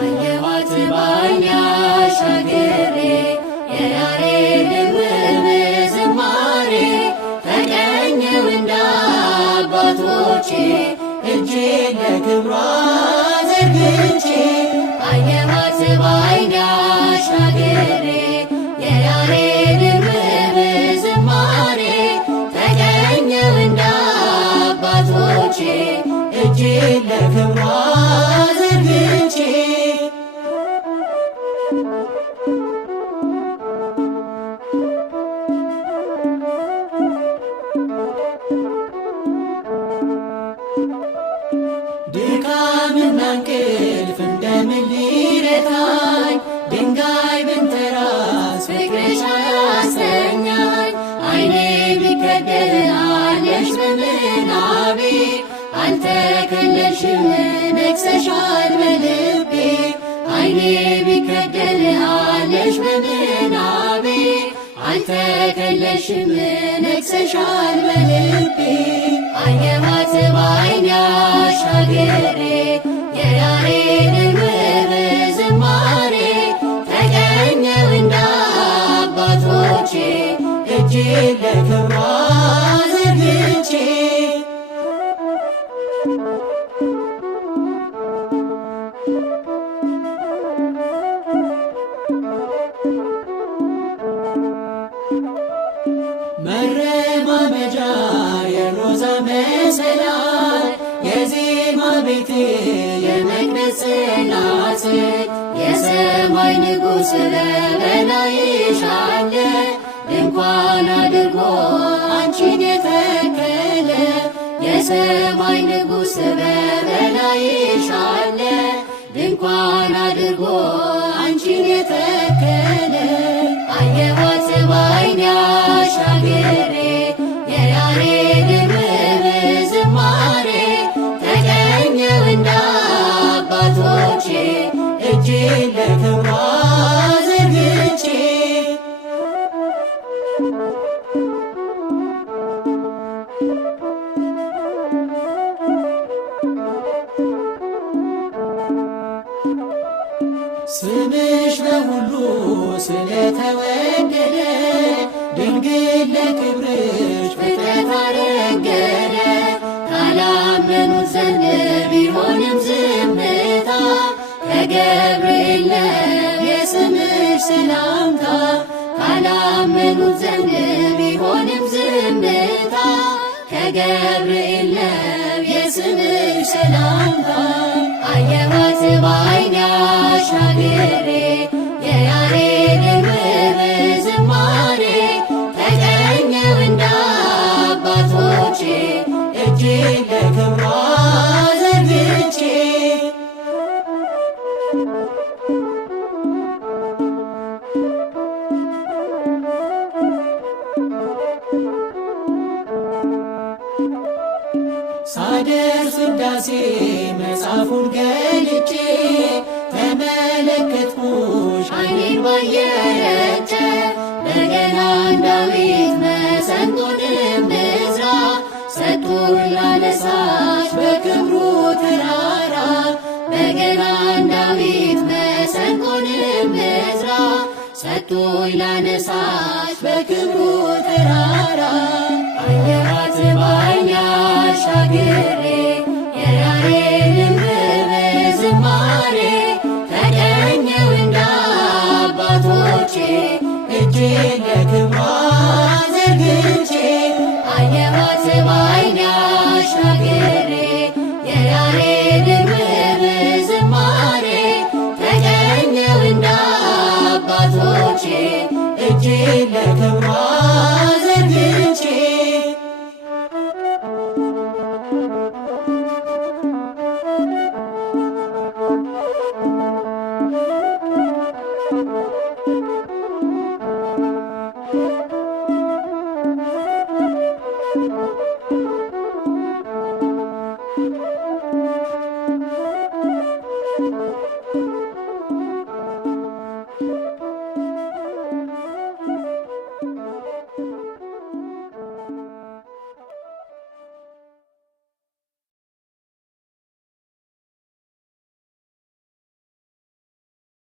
አየኋት በዓይኔ አሻግሬ የያሬድን ውብ ዝማሬ ተቀኘው እንደ አባቶቼ እጄን ለክብሯ ዘርግቼ አየኋት በዓይኔ አሻግሬ የያሬድን ውብ ዝማሬ ተቀኘው እንደ አባቶቼ እጄን ለክብሯ ዘርግቼ ድካምና እንቅልፍ እንደምን ሊረታኝ ድንጋይ ብንተራስ ፍቅርሽ አያሰኛኝ ዓይኔ ቢከደን አለሽ በምናቤ አልተከለልሽም ነግሰሻል በልቤ ዓይኔ ቢከደን አለሽ በምናቤ አልተከለልሽም ነግሰሻል በልቤ አየኋት በዓይኔ አሻግሬ የያሬድን ውብ ዝማሬ ተቀኘው እንደ አባቶቼ እጄን ለክብሯ ዘርግቼ መረማመጃ የሮዛ መሰላል የዜማ ቤቴ የመቅደስ ጽላት የሰማይ ንጉሥ በበላይሽ አለ ድንኳን አድርጎ አንቺን የተከለ የሰማይ ንጉሥ በበላይሽ አለ ድንኳን አድርጎ አንቺን የተከለ አየኋት በዓይኔ አሻግሬ የያሬድን ውብ ዝማሬ ተቀኘው እንደ አባቶቼ እጄን ለክብሯ ዘርግቼ ስምሽ በሁሉ ስለተወደደ ድንግል ለክብርሽ ፍጥረት አረገደ ካላመኑት ዘንድ ቢሆንም ዝምታ ከገብርኤል ነው የስምሽ ሰላምታ ካላመኑት ዘንድ ቢሆንም ዝምታ ከገብርኤል ነው የስምሽ ሰላምታ አየኋት በዓይኔ አሻግሬ የያሬድን ውብ ዝማሬ ተቀኘው እንደ አባቶቼ እጄን ለክብሯ ዘርግቼ ሳደርስ ውዳሴ መጽሐፉን ገልጬ ተመለከትኩሽ ዓይኔን ባየረጨ በገናን ዳዊት መሰንቆንም ዕዝራ ሰጡኝ ላነሳሽ በክብሩ ተራራ በገናን ዳዊት መሰንቆንም ዕዝራ ሰጡኝ ላነሳሽ በክብሩ ተራራ አየኋት በዓይኔ አሻግሬ የያሬድን ውብ ዝማሬ ተቀኘው እንደ አባቶቼ እጄን ለክብሯ ዘርግቼ አየኋት በዓይኔ አሻግሬ የያሬድን ውብ ዝማሬ ተቀኘው እንደ አባቶቼ እጄን